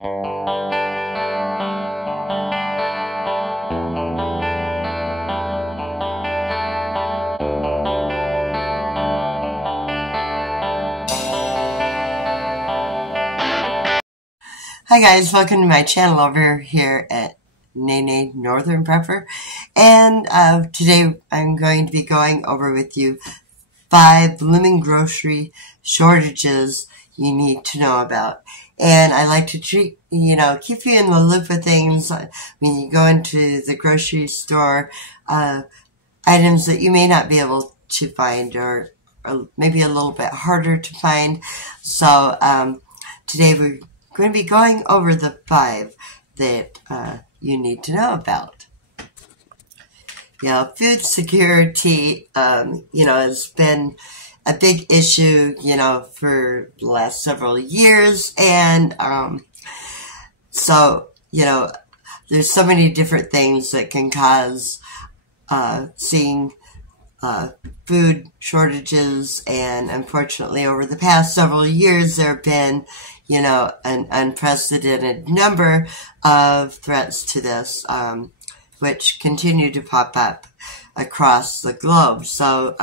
Hi guys, welcome to my channel over here at Nay Northern Prepper, and today I'm going to be going over with you 5 blooming grocery shortages you need to know about. And I like to keep you in the loop of things when you go into the grocery store, items that you may not be able to find or maybe a little bit harder to find. So today we're going to be going over the 5 that you need to know about. Food security, has been a big issue, for the last several years. And there's so many different things that can cause seeing food shortages, and unfortunately over the past several years there have been an unprecedented number of threats to this, which continue to pop up across the globe. So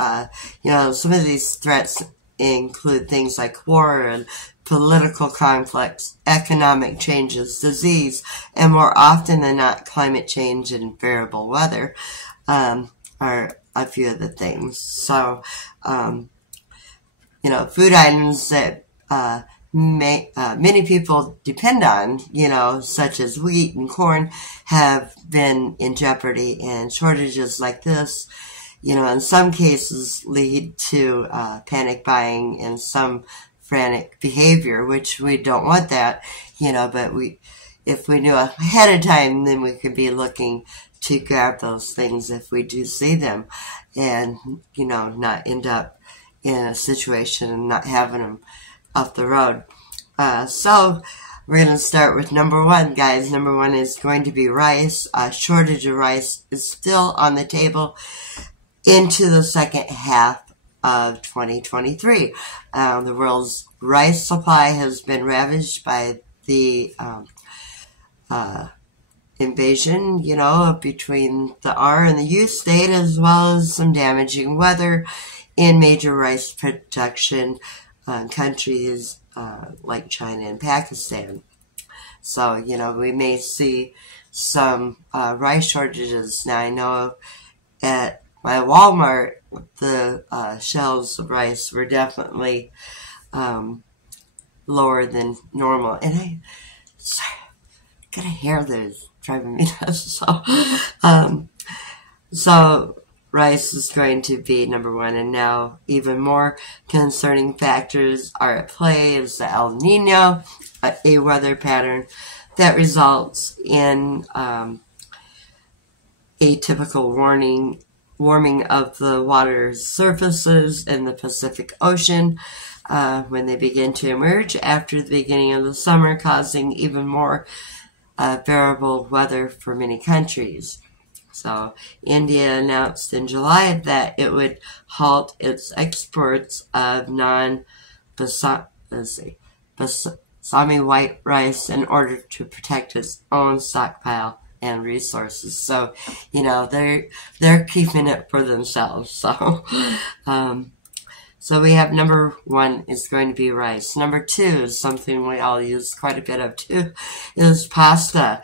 some of these threats include things like war and political conflicts, economic changes, disease, and more often than not climate change and variable weather are a few of the things. So, food items that many people depend on, such as wheat and corn, have been in jeopardy, and shortages like this, in some cases lead to panic buying and some frantic behavior, which we don't want that, but if we knew ahead of time, then we could be looking to grab those things if we do see them, and not end up in a situation and not having them off the road. So we're going to start with number 1, guys. Number 1 is going to be rice. A shortage of rice is still on the table into the second half of 2023. The world's rice supply has been ravaged by the invasion, between the R and the U state, as well as some damaging weather in major rice production countries like China and Pakistan. So, we may see some rice shortages. Now, I know at my Walmart, the shelves of rice were definitely lower than normal. And got a hair that is driving me nuts. So rice is going to be number 1, and now even more concerning factors are at play. Is the El Nino, a weather pattern that results in atypical warming of the water surfaces in the Pacific Ocean when they begin to emerge after the beginning of the summer, causing even more variable weather for many countries. So India announced in July that it would halt its exports of non-basmati white rice in order to protect its own stockpile and resources. So, they're keeping it for themselves. So, so we have number 1 is going to be rice. Number 2 is something we all use quite a bit of too, is pasta.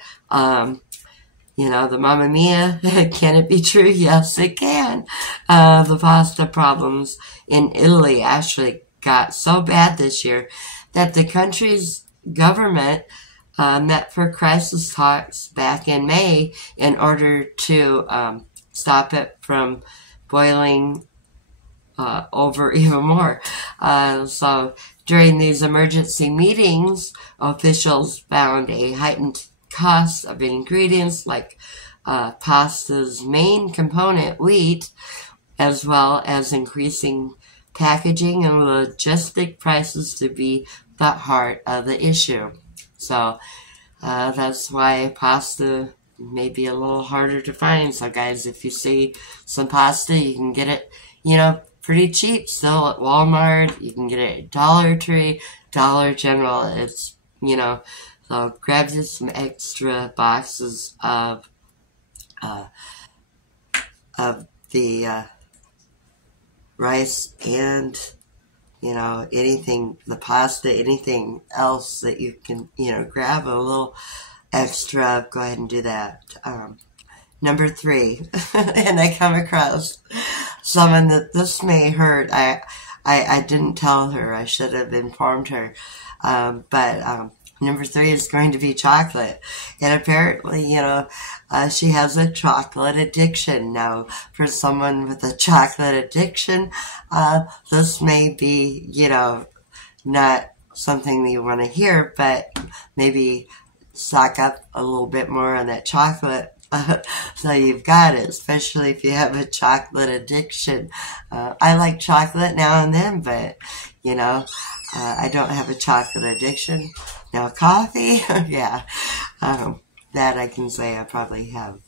The Mamma Mia, can it be true? Yes, it can. The pasta problems in Italy actually got so bad this year that the country's government met for crisis talks back in May in order to stop it from boiling over even more. So during these emergency meetings, officials found a heightened cost of ingredients like pasta's main component, wheat, as well as increasing packaging and logistic prices to be the heart of the issue. So that's why pasta may be a little harder to find. So guys, if you see some pasta, you can get it, pretty cheap still at Walmart. You can get it at Dollar Tree, Dollar General. It's, So grab you some extra boxes uh, of the rice and, you know, anything, the pasta, anything else that you can, you know, grab a little extra. Go ahead and do that. Number 3, and I come across someone that this may hurt. I didn't tell her. I should have informed her. But number 3 is going to be chocolate. And apparently, you know, she has a chocolate addiction. Now, for someone with a chocolate addiction, this may be, you know, not something you want to hear, but maybe stock up a little bit more on that chocolate. So you've got it, especially if you have a chocolate addiction. I like chocolate now and then, but, you know, I don't have a chocolate addiction. Now coffee, yeah, that I can say I probably have,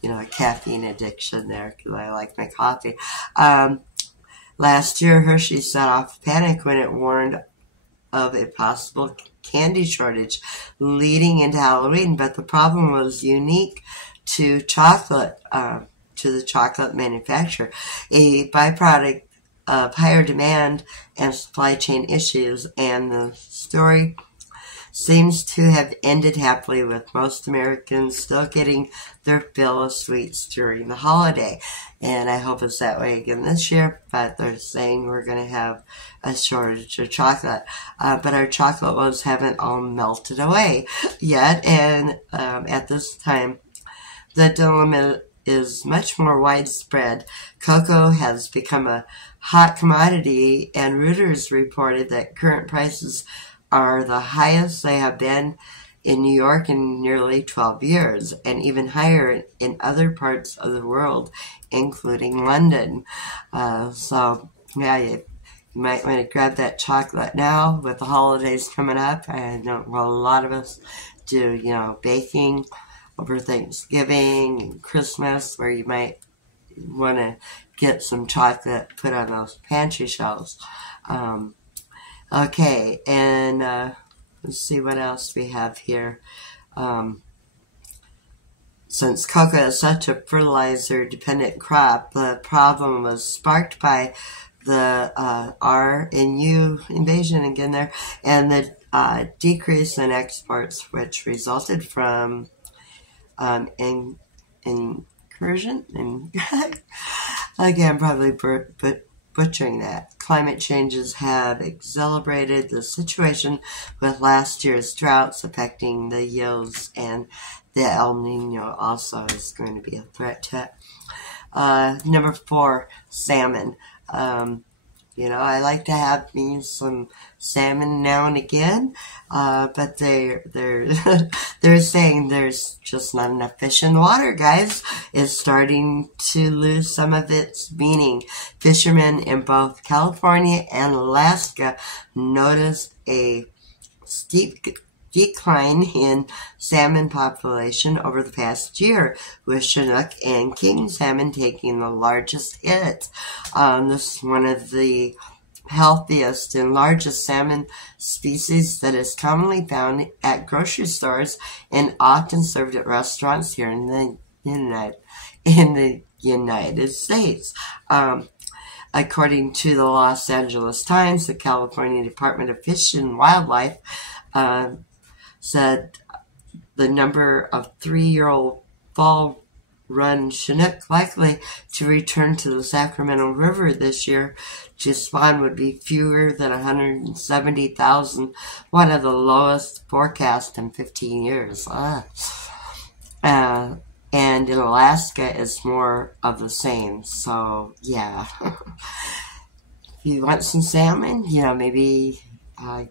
you know, a caffeine addiction there because I like my coffee. Last year, Hershey set off panic when it warned of a possible candy shortage leading into Halloween, but the problem was unique to chocolate, to the chocolate manufacturer, a byproduct of higher demand and supply chain issues, and the story seems to have ended happily, with most Americans still getting their fill of sweets during the holiday. And I hope it's that way again this year, but they're saying we're going to have a shortage of chocolate. But our chocolate loaves haven't all melted away yet, and at this time, the dilemma is much more widespread. Cocoa has become a hot commodity, and Reuters reported that current prices are the highest they have been in New York in nearly 12 years, and even higher in other parts of the world, including London. So, yeah, you might want to grab that chocolate now with the holidays coming up. I know, well, a lot of us do, you know, baking over Thanksgiving and Christmas, where you might want to get some chocolate put on those pantry shelves. Okay, and let's see what else we have here. Since cocoa is such a fertilizer-dependent crop, the problem was sparked by the R and U invasion again there, and the decrease in exports, which resulted from incursion, and again, probably butchering that. Climate changes have exacerbated the situation, with last year's droughts affecting the yields, and the El Nino also is going to be a threat to it. Number 4, salmon. You know, I like to have me some salmon now and again, but they're saying there's just not enough fish in the water, guys. It's starting to lose some of its meaning. Fishermen in both California and Alaska noticed a steep decline in salmon population over the past year, with Chinook and king salmon taking the largest hit. This is one of the healthiest and largest salmon species that is commonly found at grocery stores and often served at restaurants here in the United States. According to the Los Angeles Times, the California Department of Fish and Wildlife said the number of 3-year-old fall run Chinook likely to return to the Sacramento River this year to spawn would be fewer than 170,000, one of the lowest forecasts in 15 years. And in Alaska, it's more of the same. So, yeah. If you want some salmon, you know, maybe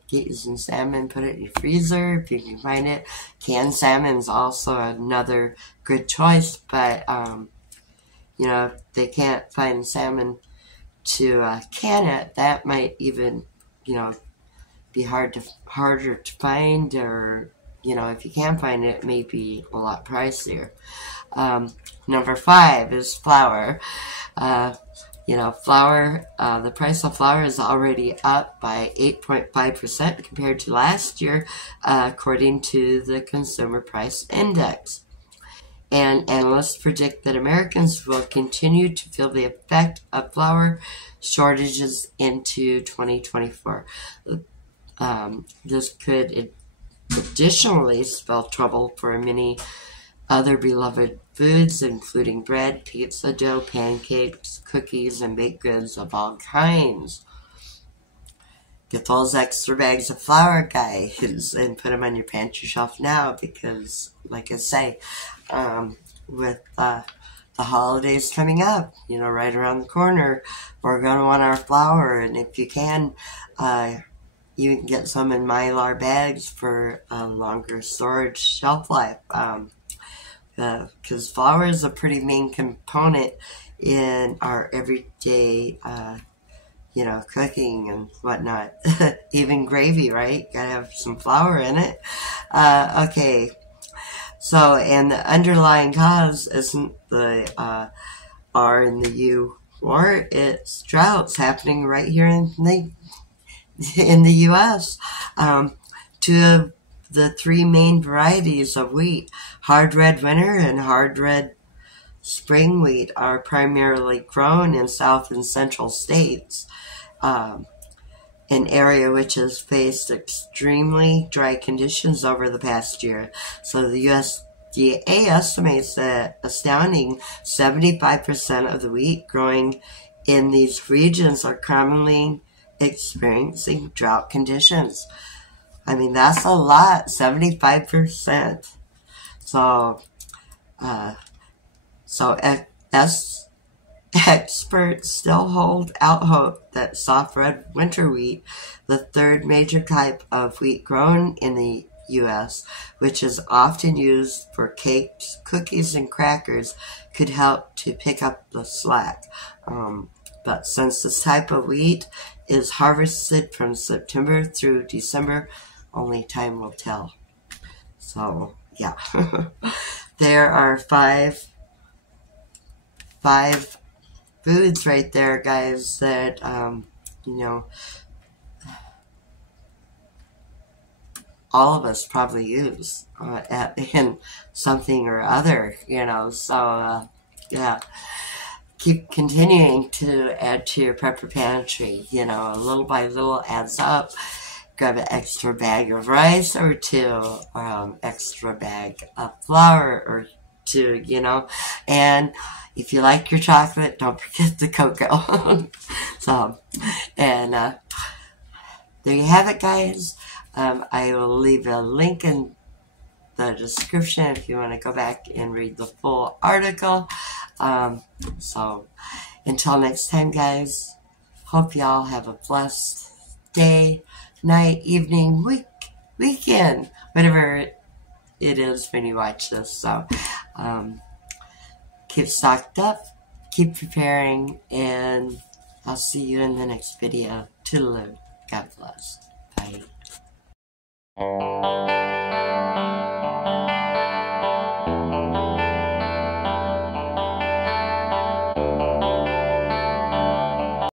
get you some salmon, put it in your freezer if you can find it. Canned salmon is also another good choice, but you know, if they can't find salmon to can it, that might even, you know, be harder to find, or, you know, if you can find it, it may be a lot pricier. Number 5 is flour. You know, flour, the price of flour is already up by 8.5% compared to last year, according to the Consumer Price Index. And analysts predict that Americans will continue to feel the effect of flour shortages into 2024. This could additionally spell trouble for many other beloved foods, including bread, pizza dough, pancakes, cookies, and baked goods of all kinds. Get those extra bags of flour, guys, and put them on your pantry shelf now because, like I say, with the holidays coming up, you know, right around the corner, we're going to want our flour, and if you can, you can get some in Mylar bags for longer storage shelf life. Because flour is a pretty main component in our everyday, you know, cooking and whatnot. Even gravy, right? Gotta have some flour in it. Okay. So, and the underlying cause isn't the R in the U war. It's droughts happening right here in the U.S. Two of the three main varieties of wheat, hard red winter and hard red spring wheat, are primarily grown in south and central states, an area which has faced extremely dry conditions over the past year. So the USDA estimates that astounding 75% of the wheat growing in these regions are commonly experiencing drought conditions. I mean, that's a lot, 75%. So experts still hold out hope that soft red winter wheat, the third major type of wheat grown in the U.S., which is often used for cakes, cookies, and crackers, could help to pick up the slack. But since this type of wheat is harvested from September through December, only time will tell. So, yeah. There are five foods right there, guys, that, you know, all of us probably use in something or other, you know. So, yeah. Keep continuing to add to your prepper pantry. You know, little by little adds up. Grab an extra bag of rice or two, extra bag of flour or two, you know. And if you like your chocolate, don't forget the cocoa. So, and there you have it, guys. I will leave a link in the description if you want to go back and read the full article. So, until next time, guys, hope y'all have a blessed day, night, evening, weekend, whatever it is when you watch this. So, keep stocked up, keep preparing, and I'll see you in the next video. Toodaloo. God bless.